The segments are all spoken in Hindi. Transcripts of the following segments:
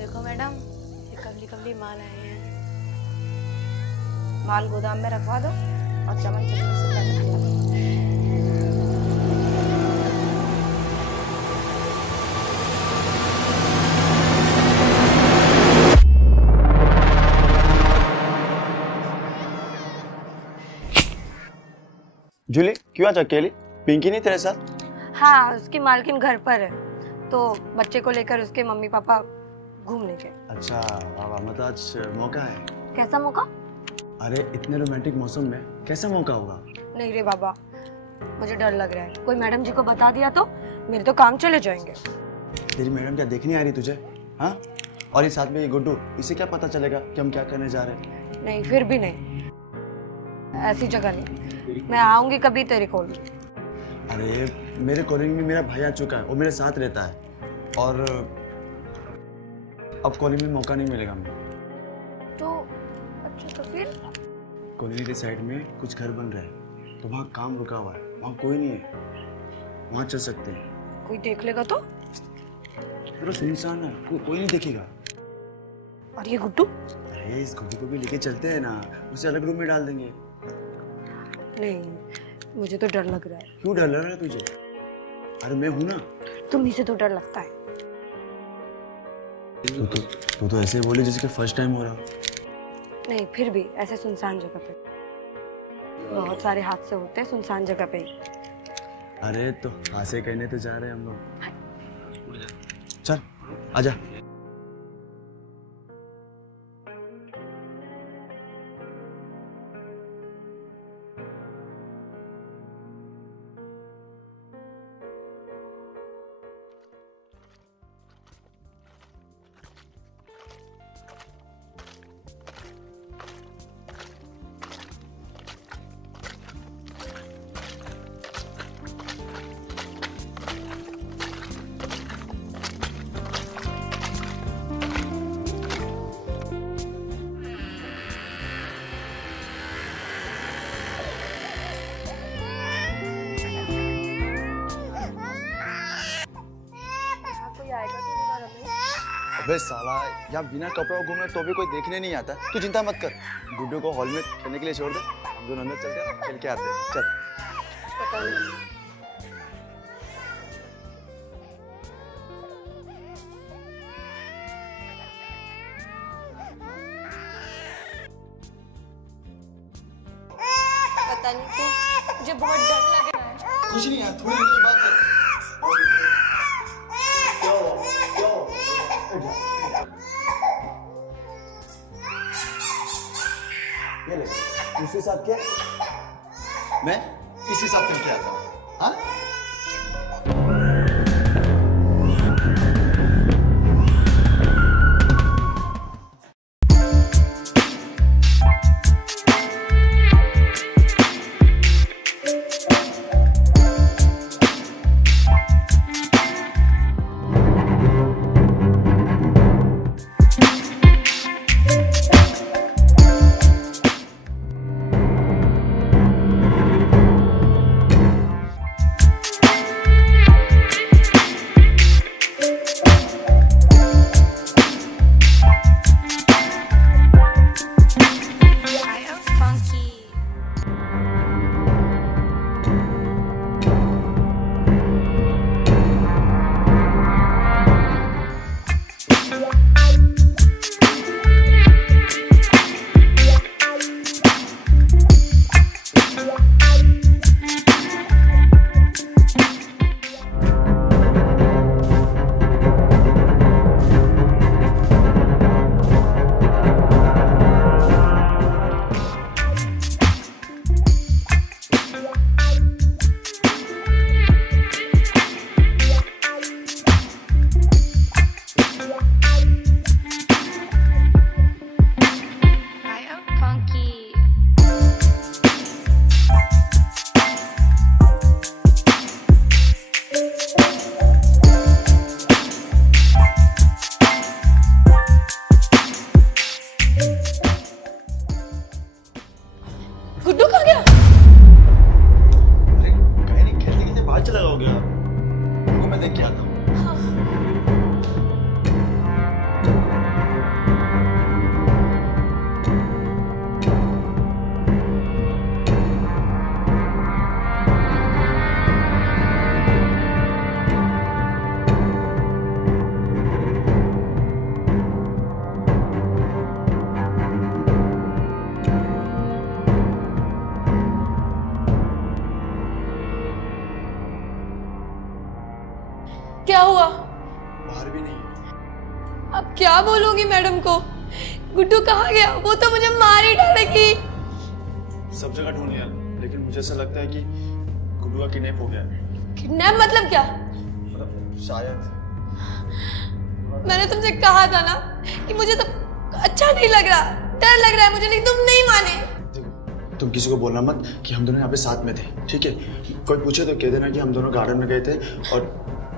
देखो मैडम, ये कवली कवली माल आए हैं। माल गोदाम में रखवा दो और चमन चटनी से पैक करवा दो। जूली, क्यों आज अकेली? पिंकी नहीं तेरे साथ? हाँ, उसकी मालकिन घर पर है, तो बच्चे को लेकर उसके मम्मी पापा घूमने गए। अच्छा, वाह, मतलब आज मौका है। कैसा मौका? अरे इतने रोमांटिक मौसम में कैसा मौका होगा? नहीं रे बाबा, मुझे डर लग रहा है। कोई मैडम जी को बता दिया तो मेरे तो काम चले जाएंगे। तेरी मैडम क्या देखने आ रही तुझे? हाँ? और ये साथ में ये गुड्डू, इसे क्या पता चलेगा कि हम क्या करने जा रहे हैं? नहीं, फिर भी नहीं, ऐसी जगह नहीं। मैं आऊंगी कभी तेरे कॉलेज। अरे मेरे कॉलेज में मेरा भाई आ चुका है, वो मेरे साथ रहता है, और अब कॉलेज में मौका नहीं मिलेगा मुझे। तो अच्छा, तो फिर कॉलोनी के साइड में कुछ घर बन रहे हैं, तो वहाँ काम रुका हुआ है, वहाँ कोई नहीं है, वहाँ चल सकते हैं। कोई देख लेगा तो? पूरा सुनसान है, कोई नहीं देखेगा। और ये गुड्डू? अरे इस गुड्डू को भी लेके चलते हैं ना, उसे अलग रूम में डाल देंगे। नहीं, मुझे तो डर लग रहा है। क्यों डर लग रहा है तुझे? अरे मैं हूं ना। तुम्ही से तो डर लगता है। तू तो ऐसे बोली जैसे कि फर्स्ट टाइम हो रहा। नहीं, फिर भी ऐसे सुनसान जगह पे बहुत सारे हादसे होते हैं, सुनसान जगह पे ही। अरे तो हादसे कहने तो जा रहे हैं हम लोग। चल आजा। अबे साला, यहाँ बिना कपड़ों घूमे तो भी कोई देखने नहीं आता। तू चिंता मत कर, गुड्डू को हॉल में खेलने के लिए छोड़ दे, हम दोनों अंदर चलते हैं, खेल के आते हैं। चल। पता नहीं। पता नहीं क्यों मुझे बहुत डर लग रहा है। कुछ नहीं यार, थोड़ी देर बात कर। ये ले, इसके साथ क्या? मैं इसी साथ करके आता हूँ। हाँ? क्या बोलूंगी मैडम को? गुड्डू कहाँ गया? वो तो मुझे मार ही डालेगी। सब जगह ढूंढ लिया, लेकिन मुझे ऐसा लगता है कि गुड्डू का किडनैप हो गया है। किडनैप मतलब क्या? मतलब शायद। मैंने तुमसे कहा था ना कि मुझे सब अच्छा नहीं लग रहा, डर लग रहा है मुझे, लेकिन तुम नहीं माने। देखो, तुम किसी को बोलना मत कि हम दोनों यहाँ पे साथ में थे, ठीक है? कोई पूछे तो कह देना कि हम दोनों गार्डन में गए थे और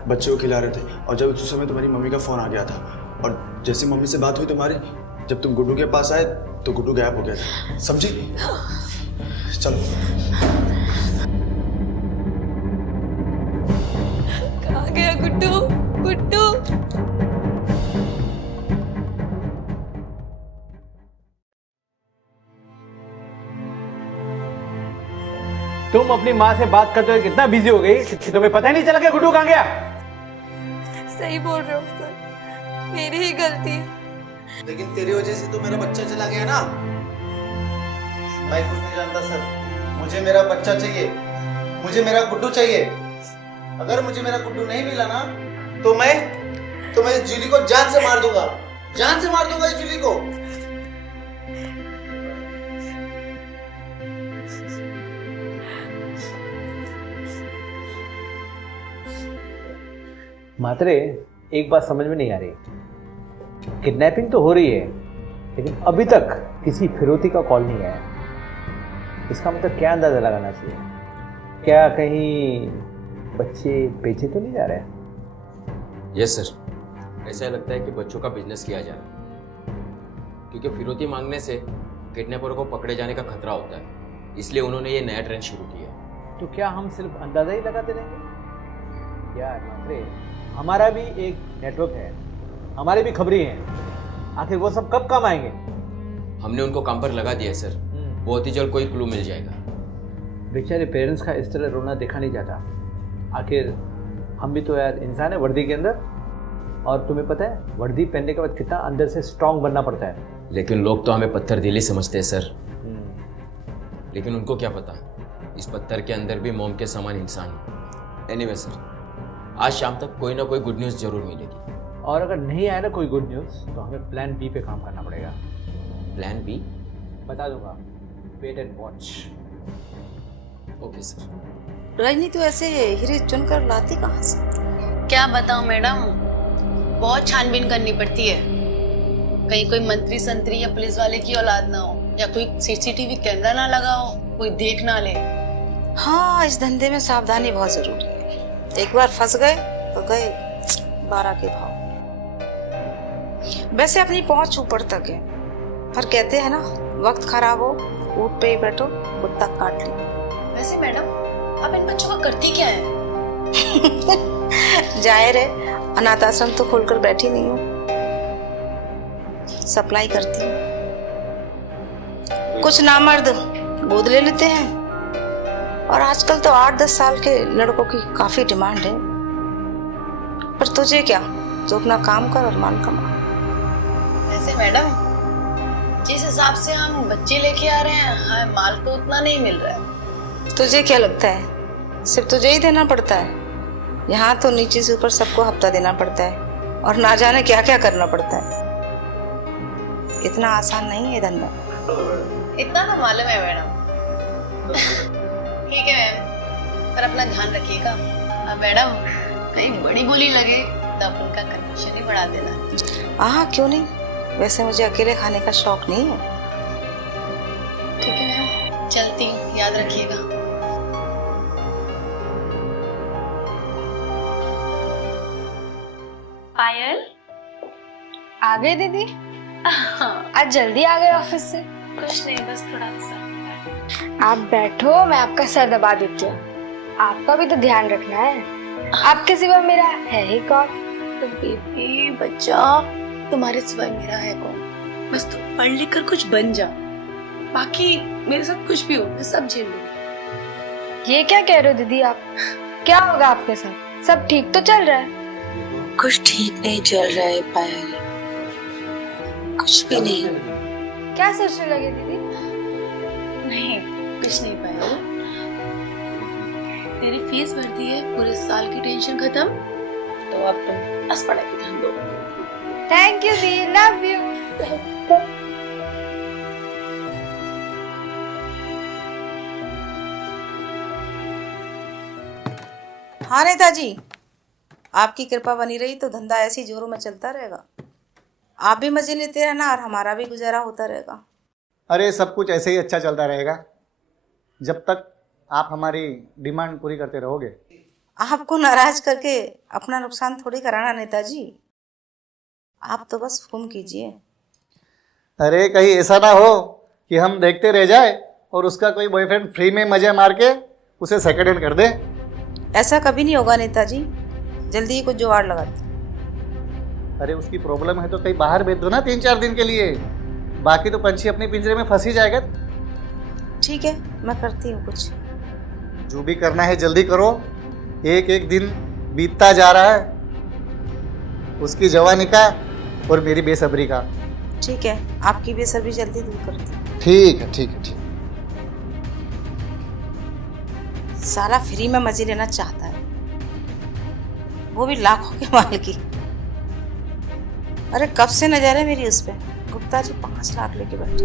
बच्चे को खिला रहे थे, और जब उस समय तुम्हारी मम्मी का फोन आ गया था, और जैसे मम्मी से बात हुई तुम्हारी, जब तुम गुड्डू के पास आए तो गुड्डू गायब हो गया था, समझी? चलो। कहाँ गया गुड्डू? गुड्डू तुम अपनी माँ से बात करते हुए कितना बिजी हो गई कि तुम्हें पता ही नहीं चला कि गुड्डू कहाँ गया? सही बोल रहे हो सर, मेरी ही गलती है। लेकिन तेरी वजह से तो मेरा बच्चा चला गया ना। मैं कुछ नहीं जानता सर, मुझे मेरा बच्चा चाहिए, मुझे मेरा गुड्डू चाहिए। अगर मुझे मेरा गुड्डू नहीं मिला ना तो मैं इस जूली को जान से मार दूंगा, जान से मार दूंगा इस जूली को। मात्रे, एक बात समझ में नहीं आ रही, किडनैपिंग तो हो रही है लेकिन अभी तक किसी फिरौती का कॉल नहीं आया। इसका मतलब क्या अंदाजा लगाना चाहिए? क्या कहीं बच्चे बेचे तो नहीं जा रहे? यस सर, ऐसा लगता है कि बच्चों का बिजनेस किया जा रहा है, क्योंकि फिरौती मांगने से किडनैपर को पकड़े जाने का खतरा होता है, इसलिए उन्होंने ये नया ट्रेंड शुरू किया। तो क्या हम सिर्फ अंदाजा ही लगाते रहेंगे? यार मात्रे, हमारा भी एक नेटवर्क है, हमारे भी खबरें हैं, आखिर वो सब कब काम आएंगे? हमने उनको काम पर लगा दिया है सर, बहुत ही जल्द कोई क्लू मिल जाएगा। बेचारे पेरेंट्स का इस तरह रोना देखा नहीं जाता। आखिर हम भी तो यार इंसान है वर्दी के अंदर, और तुम्हें पता है वर्दी पहनने के बाद कितना अंदर से स्ट्रांग बनना पड़ता है। लेकिन लोग तो हमें पत्थर दिली समझते हैं सर, लेकिन उनको क्या पता इस पत्थर के अंदर भी मोम के समान इंसान है। एनीवे सर, आज शाम तक कोई ना कोई गुड न्यूज़ जरूर मिलेगी। और अगर नहीं आया ना कोई गुड न्यूज़ तो हमें प्लान बी पे काम करना पड़ेगा। Plan B? बता दूंगा, wait and watch. Okay sir. Rajni तो ऐसे हीरे चुनकर लाती कहाँ से? क्या बताऊं मैडम, बहुत छानबीन करनी पड़ती है, कहीं कोई मंत्री संतरी या पुलिस वाले की औलाद ना हो, या कोई सीसीटीवी कैमरा ना लगा हो, कोई देख ना ले। हाँ, इस धंधे में सावधानी बहुत जरूरी है। एक बार फंस गए तो गए 12 के भाव। वैसे अपनी पहुंच ऊपर तक है, पर कहते हैं ना, वक्त खराब हो ऊँट पे ही बैठो, कुत्ता काट ले। वैसे मैडम, आप इन बच्चों का करती क्या है? जाहिर है, अनाथ आश्रम तो खोलकर बैठी नहीं हूँ, सप्लाई करती हूँ। कुछ नामर्द गोद ले लेते हैं, और आजकल तो 8-10 साल के लड़कों की काफी डिमांड है। पर तुझे क्या, तो अपना काम कर और मान कमा। वैसे मैडम, जिस हिसाब से हम बच्चे लेके आ रहे हैं, हमें माल तो उतना नहीं मिल रहा है। तुझे क्या लगता है सिर्फ तुझे ही देना पड़ता है? यहाँ तो नीचे से ऊपर सबको हफ्ता देना पड़ता है, और ना जाने क्या क्या करना पड़ता है। इतना आसान नहीं है धंधा। इतना तो मालूम है मैडम। ठीक है मैम, पर अपना ध्यान रखिएगा। अब मैडम कहीं बड़ी बोली लगे तो आप उनका कमीशन ही बढ़ा देना। हाँ, क्यों नहीं, वैसे मुझे अकेले खाने का शौक नहीं है। ठीक है मैम, चलती हूँ, याद रखिएगा। पायल, आ गए दीदी? आज जल्दी आ गए ऑफिस से? कुछ नहीं, बस थोड़ा सा। आप बैठो, मैं आपका सर दबा देती हूँ। आपका भी तो ध्यान रखना है, आपके सिवा मेरा है ही कौन? तो बेबी बच्चा, तुम्हारे सिवा मेरा है कौन? बस तुम पढ़ लिख कर कुछ बन जा, बाकी मेरे साथ कुछ भी हो मैं सब झेल लूंगी। ये क्या कह रहे हो दीदी आप? क्या होगा आपके साथ? सब ठीक तो चल रहा है? कुछ ठीक नहीं चल रहा है पायल, कुछ भी नहीं। क्या सोचने लगे दीदी? नहीं, कुछ नहीं पाया। तेरी फीस भरती है, पूरे साल की टेंशन खत्म, तो अब तुम बस पढ़ाई पे ध्यान दो। Thank you the, love you. हाँ नेताजी, आपकी कृपा बनी रही तो धंधा ऐसे ही जोरों में चलता रहेगा। आप भी मजे लेते रहना और हमारा भी गुजारा होता रहेगा। अरे सब कुछ ऐसे ही अच्छा चलता रहेगा जब तक आप हमारी डिमांड पूरी करते रहोगे। आपको नाराज करके अपना नुकसान थोड़ी कराना नेताजी, आप तो बस हुक्म कीजिए। अरे कहीं ऐसा ना हो कि हम देखते रह जाए और उसका कोई बॉयफ्रेंड फ्री में मजे मार के उसे सेकंड हैंड कर दे। ऐसा कभी नहीं होगा नेताजी, जल्दी ही कुछ जुगाड़ लगाते। अरे उसकी प्रॉब्लम है तो कहीं बाहर भेज दो ना 3-4 दिन के लिए, बाकी तो पंछी अपने पिंजरे में फंस ही जाएगा। ठीक है, मैं करती हूँ कुछ। जो भी करना है जल्दी करो, एक एक दिन बीतता जा रहा है, उसकी जवानी का और मेरी बेसब्री का। ठीक है, आपकी बेसब्री जल्दी दूर करती हूँ। ठीक है ठीक है ठीक। साला फ्री में मजे लेना चाहता है, वो भी लाखों के माल की। अरे कब से नजर है मेरी उस पे। गुप्ता जी 5 लाख लेके बैठे।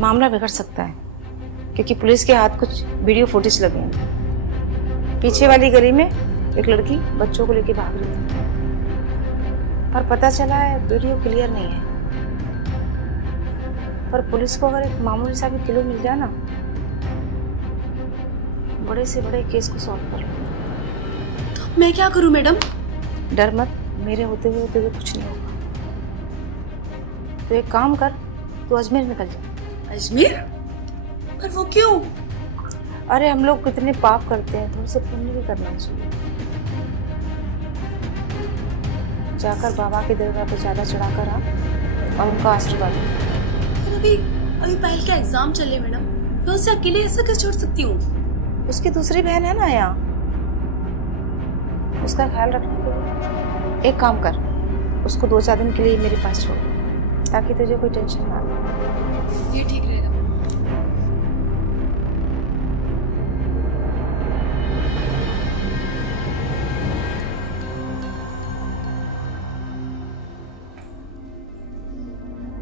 मामला बिगड़ सकता है क्योंकि पुलिस के हाथ कुछ वीडियो फुटेज लगे हैं। पीछे वाली गली में एक लड़की बच्चों को लेके भाग रही थी, पर पता चला है वीडियो क्लियर नहीं है। पर पुलिस को अगर एक मामूली सा भी क्लू मिल जाए ना, बड़े से बड़े केस को सॉल्व कर लो। तो मैं क्या करूं मैडम? डर मत, मेरे होते हुए कुछ नहीं होगा। तो एक काम कर, तू अजमेर निकल जा। अजमेर? पर वो क्यों? अरे हम लोग कितने पाप करते हैं, थोड़े से पुण्य भी करना चाहिए। जाकर बाबा के दरगाह पे चादर चढ़ाकर आ और उनका आशीर्वाद ले। पर अभी पहल का एग्जाम चल रहे मैडम, मैं उसे अकेले ऐसे कैसे छोड़ सकती हूँ? उसकी दूसरी बहन है ना यहाँ, उसका ख्याल रखने के लिए एक काम कर, उसको 2-4 दिन के लिए मेरे पास छोड़, ताकि तुझे कोई टेंशन ना हो। ये ठीक रहेगा।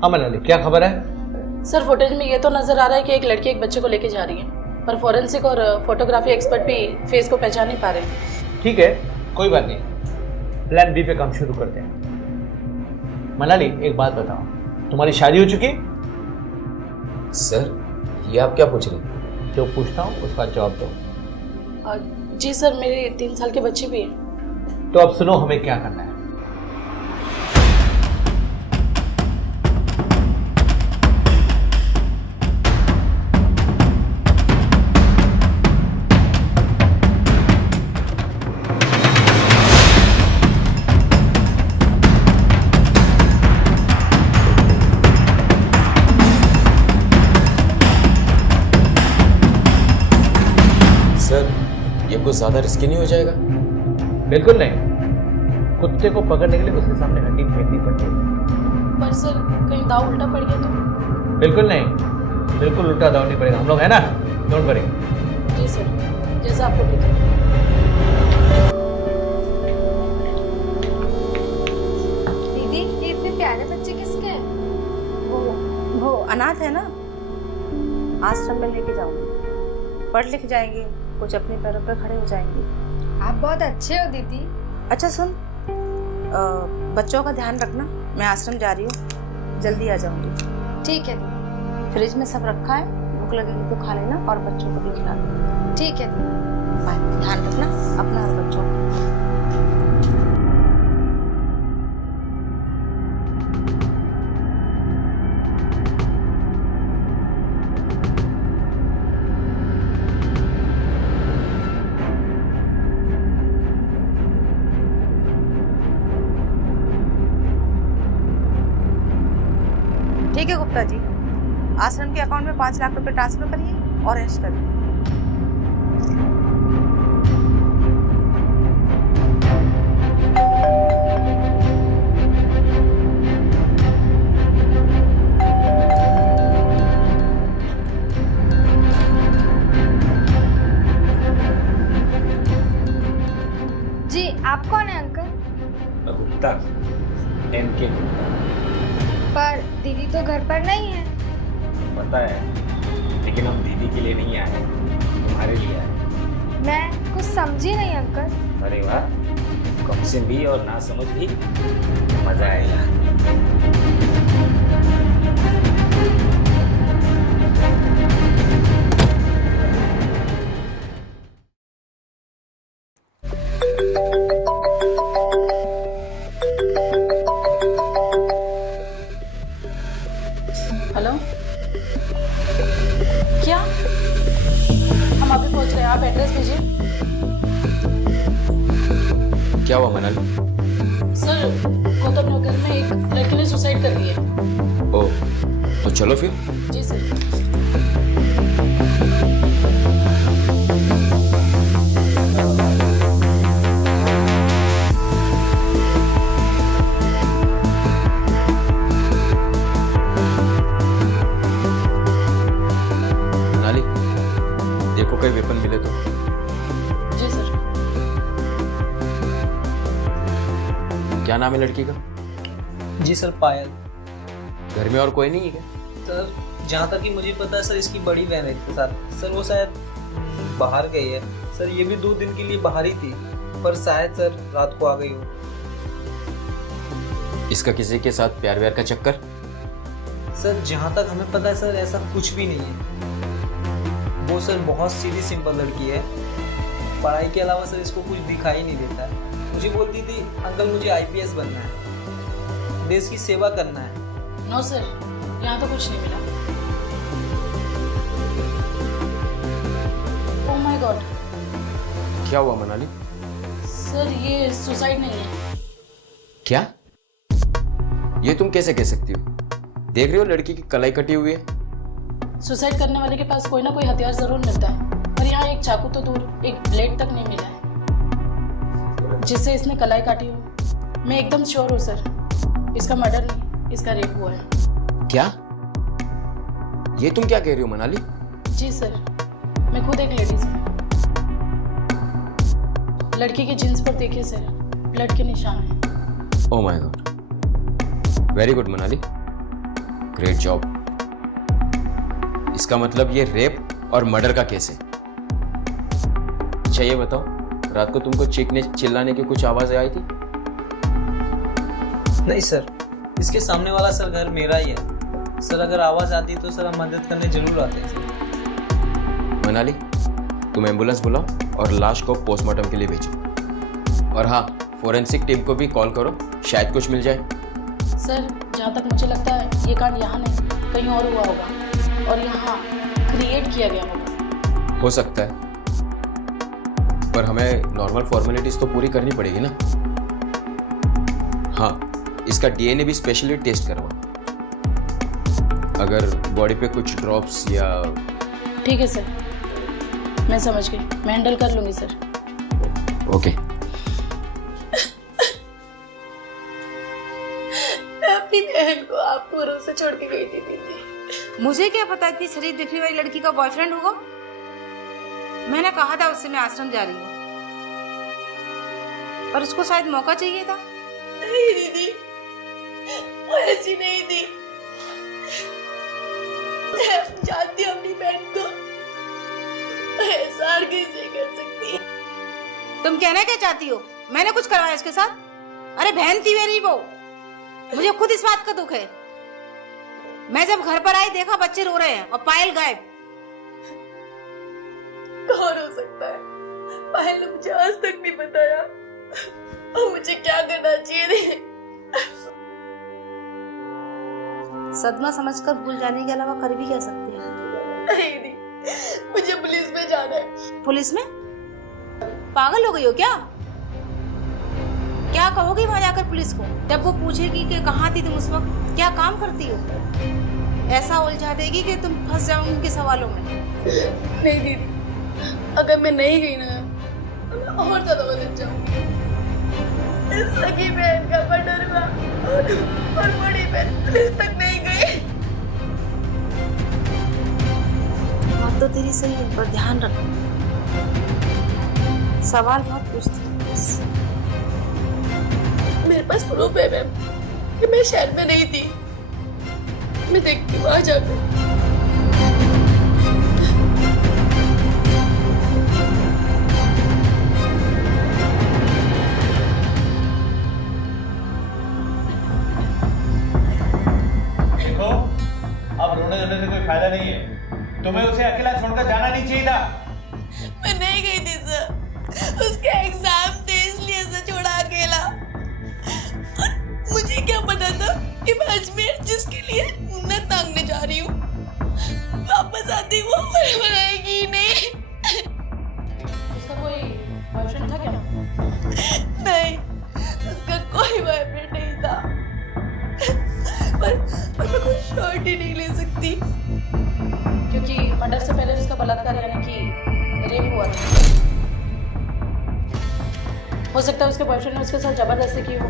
अमन अली, क्या खबर है? सर फुटेज में ये तो नजर आ रहा है कि एक लड़की एक बच्चे को लेके जा रही है, पर फोरेंसिक और फोटोग्राफी एक्सपर्ट भी फेस को पहचान नहीं पा रहे। ठीक है, कोई बात नहीं, प्लान बी पे काम शुरू करते हैं। मनाली एक बात बताओ, तुम्हारी शादी हो चुकी? सर ये आप क्या पूछ रहे हैं? जो पूछता हूँ उसका जवाब दो। जी सर, मेरे 3 साल के बच्चे भी हैं। तो अब सुनो हमें क्या करना है। ये कुछ ज्यादा रिस्की नहीं हो जाएगा? बिल्कुल नहीं, कुत्ते को पकड़ने के लिए उसके सामने हड्डी फेंकनी पड़ती है। पर सर कहीं दाव उल्टा पड़ गया तो? बिल्कुल नहीं, बिल्कुल उल्टा दाव नहीं पड़ेगा, हम लोग है ना, डोंट वरी। जी सर, जैसा आपको ठीक है। दीदी ये इतने प्यारे बच्चे किसके हैं? वो अनाथ है ना, आश्रम में लेके जाऊंगी, पढ़ लिख जाएंगे, कुछ अपने पैरों पर खड़े हो जाएंगे। आप बहुत अच्छे हो दीदी। अच्छा सुन, बच्चों का ध्यान रखना, मैं आश्रम जा रही हूँ, जल्दी आ जाऊंगी। ठीक है दीदी। फ्रिज में सब रखा है, भूख लगेगी तो खा लेना और बच्चों को भी खिला देना। ठीक है दीदी। बाय, ध्यान रखना अपना और बच्चों का। ठीक है गुप्ता जी, आश्रम के अकाउंट में 5 लाख रुपए ट्रांसफर करिए और ऐश करिए। जी आप कौन है अंकल? गुप्ता, पर दीदी तो घर पर नहीं है। पता है, लेकिन हम दीदी के लिए नहीं आए, तुम्हारे लिए आए। मैं कुछ समझी नहीं अंकल। अरे वाह, कम से भी और ना समझ भी मजा आएगा। हेलो, क्या? हम अभी पहुंच रहे हैं, आप एड्रेस भेजिए। क्या हुआ मनाली? सर, गौतम नगर में एक लड़की ने सुसाइड कर ली है। ओह, तो चलो फिर। जी सर। मनाली, देखो कोई वेपन मिले तो। जी सर। क्या नाम है लड़की का? जी सर, पायल। घर में और कोई नहीं है क्या? सर, जहाँ तक कि मुझे पता है सर, इसकी बड़ी बहन है इसके साथ। सर वो शायद बाहर गई है। सर ये भी 2 दिन के लिए बाहर ही थी, पर शायद सर रात को आ गई हो। इसका किसी के साथ प्यार व्यार का चक्कर? सर जहाँ तक हमें पता है सर, ऐसा कुछ भी नहीं है। वो सर बहुत सीधी सिंपल लड़की है। पढ़ाई के अलावा सर इसको कुछ दिखाई नहीं देता है। मुझे बोलती थी अंकल मुझे IPS बनना है, देश की सेवा करना है। नो सर, यहाँ तो कुछ नहीं मिला। Oh my God. क्या हुआ मनाली? सर ये सुसाइड नहीं है। क्या? ये तुम कैसे कह सकती हो? देख रही हो लड़की की कलाई कटी हुई है। सुसाइड करने वाले के पास कोई ना कोई हथियार जरूर मिलता है, पर यहाँ एक चाकू तो दूर एक ब्लेड तक नहीं मिला है जिससे इसने कलाई काटी हो। मैं एकदम श्योर हूँ सर, इसका मर्डर नहीं, इसका रेप हुआ है। क्या? ये तुम क्या कह रही हो मनाली? जी सर, मैं खुद एक लेडीज हूँ। लड़की की जींस पर देखिए सर, ब्लड के निशान हैं। Oh my God, very good Manali, great job. इसका मतलब ये रेप और मर्डर का केस है। अच्छा ये बताओ, रात को तुमको चीखने चिल्लाने की कुछ आवाजें आई थी? नहीं सर, इसके सामने वाला सर घर मेरा ही है। सर अगर आवाज आती तो सर हम मदद करने जरूर आते हैं सर। मनाली, तुम एम्बुलेंस बुलाओ और लाश को पोस्टमार्टम के लिए भेजो। और हाँ, फोरेंसिक टीम को भी कॉल करो, शायद कुछ मिल जाए। सर जहाँ तक मुझे लगता है ये कांड यहाँ नहीं कहीं और हुआ होगा और यहाँ क्रिएट किया गया होगा। हो सकता है, पर हमें नॉर्मल फॉर्मेलिटीज तो पूरी करनी पड़ेगी ना। हाँ, इसका DNA भी स्पेशली टेस्ट करवा, अगर बॉडी पे कुछ ड्रॉप्स या। ठीक है सर, मैं समझ गई, मैं हैंडल कर लूंगी सर। ओके। मैं अपनी बहन को आपको भरोसे छोड़ के गई थी दीदी। मुझे क्या पता इतनी शरीफ दिखने वाली लड़की का बॉयफ्रेंड होगा। मैंने कहा था उससे मैं आश्रम जा रही हूँ, पर उसको शायद मौका चाहिए था। नहीं दीदी, वो ऐसी नहीं थी। मैं जानती हूँ अपनी बहन को, ऐसा हर किसी कर सकती है। तुम कहना क्या चाहती हो? मैंने कुछ करवाया उसके साथ? अरे बहन थी मेरी वो, मुझे खुद इस बात का दुख है। मैं जब घर पर आई देखा बच्चे रो रहे हैं और पायल गायब। कौन हो सकता है? पायल ने मुझे आज तक नहीं बताया और मुझे क्या करना चाहिए? सदमा समझकर भूल जाने के अलावा कर भी क्या सकते हैं? नहीं, मुझे पुलिस में जाना है। पुलिस में? पागल हो गई हो क्या? क्या कहोगी वहां जाकर पुलिस को जब वो पूछेगी कि कहाँ थी तुम उस वक्त, क्या काम करती हो? ऐसा उलझा देगी कि तुम फंस जाओगे उनके सवालों में। नहीं दीदी, अगर मैं नहीं गई ना तो मैं और ज्यादा उलझ जाऊंगी। सगी बहन का मर्डर हुआ और बड़ी बहन पुलिस तक नहीं गई। बात तो तेरी सही है, पर ध्यान रखना, सवाल बहुत पूछती है बस। मेरे पास प्रूफ है मैम कि मैं शहर में नहीं थी। मैं देखती हूँ, आ जाकर। देखो, अब रोने धोने से कोई फायदा नहीं है। तुम्हें उसे अकेला छोड़कर जाना नहीं चाहिए था। मैं नहीं गई थी सर, उसके एग्जाम थे इसलिए सर छोड़ा अकेला। और मुझे क्या पता था कि मैं अजमेर जिसके लिए उन्नत मांगने जा रही हूँ वापस आती वो बनाएगी नहीं। उसका कोई बॉयफ्रेंड था क्या? नहीं, उसका कोई बॉयफ्रेंड नहीं था। पर मैं कोई शॉट ही नहीं ले सकती क्योंकि मर्डर से पहले उसका बलात्कार यानी कि रेप हुआ था। हो सकता है उसके बॉयफ्रेंड ने उसके साथ जबरदस्ती की हो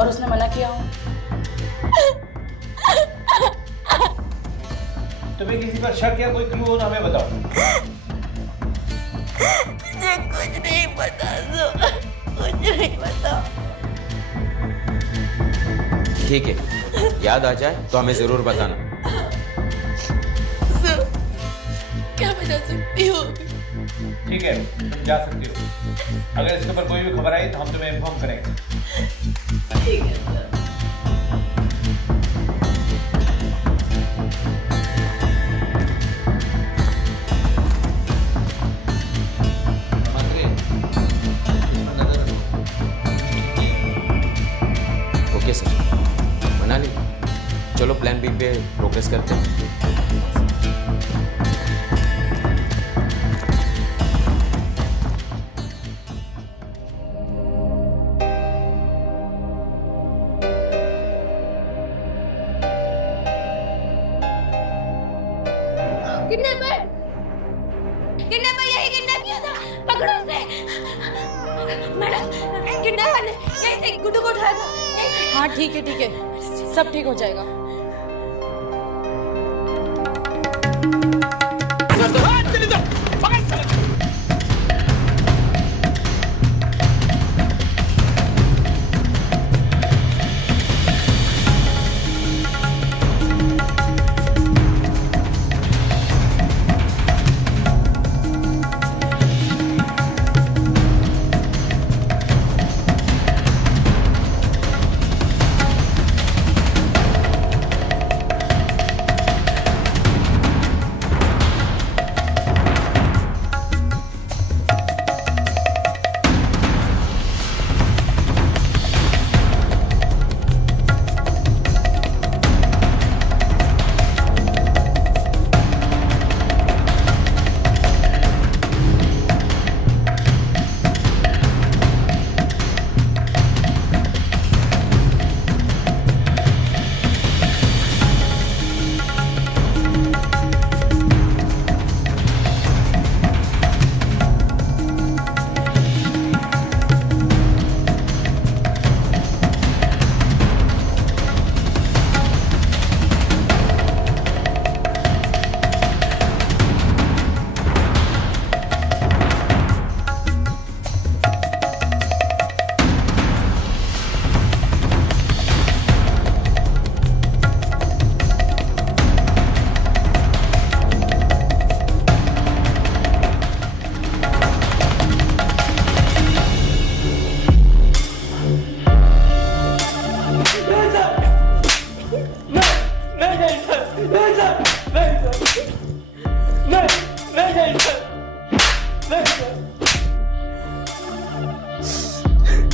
और उसने मना किया हो। तुम्हें किसी पर शक या कोई क्लू हो तो हमें बताओ। मुझे कुछ नहीं पता सर, कुछ नहीं पता। ठीक है, याद आ जाए तो हमें जरूर बताना। सर, क्या मैं जा सकती हूँ? ठीक है, तुम जा सकती हो। अगर इसके ऊपर कोई भी खबर आई तो हम तुम्हें इन्फॉर्म करेंगे। ठीक है सर। ओके सर, बना ली। चलो प्लान बी पे प्रोग्रेस करते हैं। किडनैपर यही किडनैप किया था, पकड़ो उसे। मैडम, किडनैपर ने कैसे गुड्डू को उठाया था? कैसे? हाँ ठीक है, सब ठीक हो जाएगा।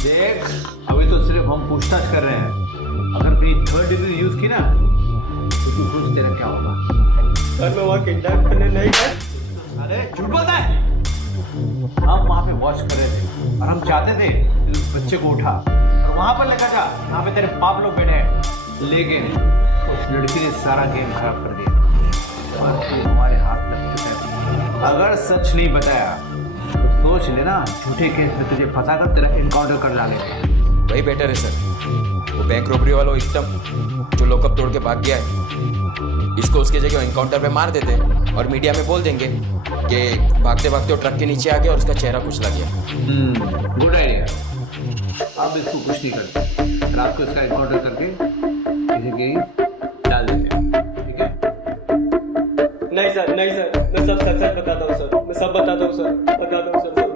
देख, अभी तो सिर्फ हम पूछताछ कर रहे हैं। अगर अपनी 3rd डिग्री यूज की ना तो तू पूछ तेरा क्या होगा। सर मैं वहाँ किडनैप करने नहीं गया। अरे झूठ बोलता है। हम वहाँ पे वॉच कर रहे थे और हम चाहते थे कि उस बच्चे को उठा और वहाँ पर लेकर जा जहाँ पे तेरे बाप लोग बैठे हैं। लेकिन उस लड़की ने सारा गेम खराब कर दिया और तू हमारे हाथ लग चुका है। अगर सच नहीं बताया तो सोच लेना झूठे केस में तुझे फंसा कर तेरा इनकाउंटर कर डालेंगे। वही बेटर है सर। वो बैंक रॉबरी वाला एकदम जो लॉकअप तोड़ के भाग गया है, इसको उसके जगह एनकाउंटर पे मार देते और मीडिया में बोल देंगे कि भागते भागते वो ट्रक के नीचे आ गया और उसका चेहरा कुचला गया। Good idea. अब इसको कुछ नहीं करते, रात को इसका एनकाउंटर करके इसे कहीं डाल देते हैं। नहीं सर, मैं सब सच सच बताता हूँ सर, मैं सब बताता हूँ सर, बताता हूँ सर सब।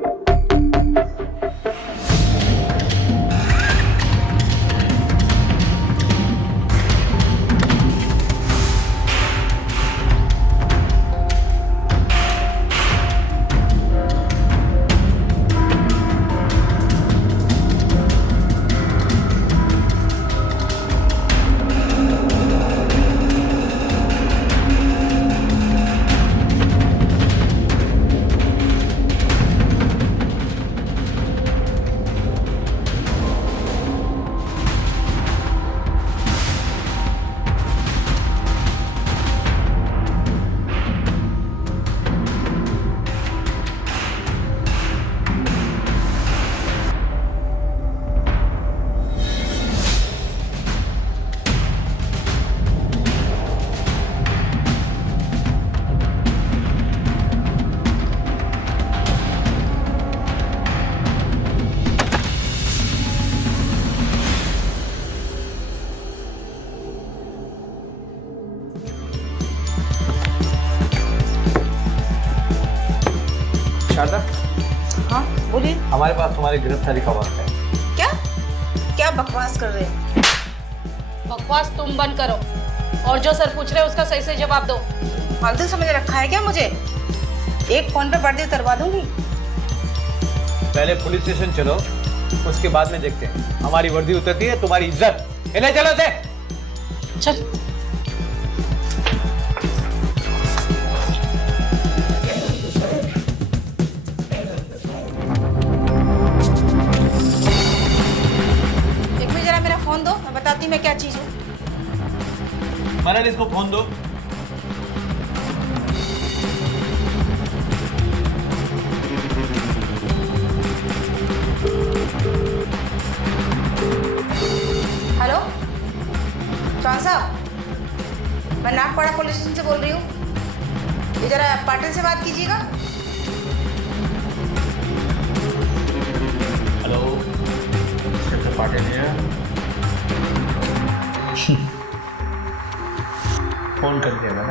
शारदा, हाँ बोलिए। हमारे पास तुम्हारी गिरफ्तारी का वक्त है। क्या क्या बकवास कर रहे हैं? बकवास तुम बंद करो और जो सर पूछ रहे हैं उसका सही से जवाब दो। फालतू समझ रखा है क्या मुझे? एक फोन पे वर्दी उतरवा दूंगी। पहले पुलिस स्टेशन चलो, उसके बाद में देखते हैं हमारी वर्दी उतरती है तुम्हारी इज्जत। ले चलो से। चल एक मिनट जरा मेरा फोन दो, मैं बताती मैं क्या चीज है। मनन, इसको फोन दो। हेलो चौहान साहब, मैं नागपाड़ा पुलिस स्टेशन से बोल रही हूँ। ये जरा पाटिल से बात कीजिएगा। हेलो, इंस्पेक्टर पाटिल है। फोन कर दिया ना,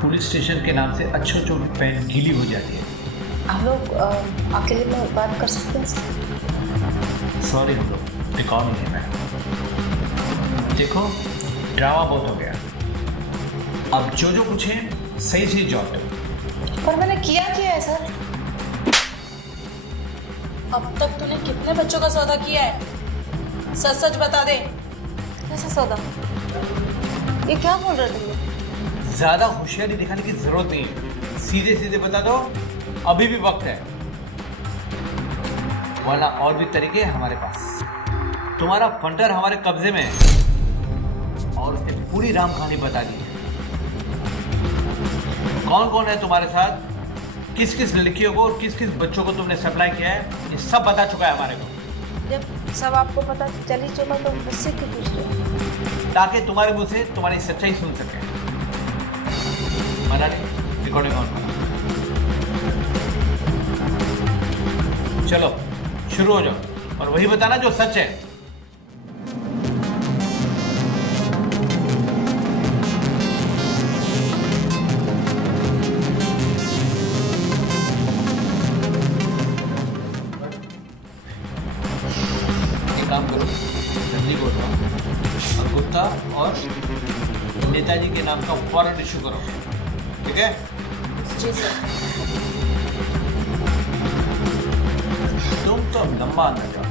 पुलिस स्टेशन के नाम से अच्छो चोट पैन गीली हो जाती है। हम लोग अकेले में बात कर सकते हैं? सॉरी, हम लोग रिकॉर्ड नहीं है मैडम। देखो, ड्रामा बहुत हो गया, अब जो कुछ है सही से जवाब दो। पर मैंने किया है सर? अब तक तूने कितने बच्चों का सौदा किया है? सच सच बता दे। कैसा सौदा? ये क्या बोल रहे तुम लोग? ज्यादा होशियारी दिखाने की जरूरत नहीं है, सीधे सीधे बता दो, अभी भी वक्त है, वरना और भी तरीके हैं हमारे पास। तुम्हारा फंटर हमारे कब्जे में है और उसने पूरी राम कहानी बता दी है। कौन कौन है तुम्हारे साथ, किस किस लड़कियों को और किस किस बच्चों को तुमने सप्लाई किया है, ये सब बता चुका है हमारे को। जब सब आपको पता चल ही चुका तो मुझसे क्यों पूछ रहे हो? ताकि तुम्हारे मुंह से तुम्हारी सच्चाई सुन सके। Manali, recording on. चलो शुरू हो जाओ और वही बताना जो सच है। एक काम करो, जल्दी बोल रहा हूँ, और गुप्ता और नेताजी के नाम का वारंट इशू करो, ठीक है? जी सर। तुम तो लंबा अंदर जाओ।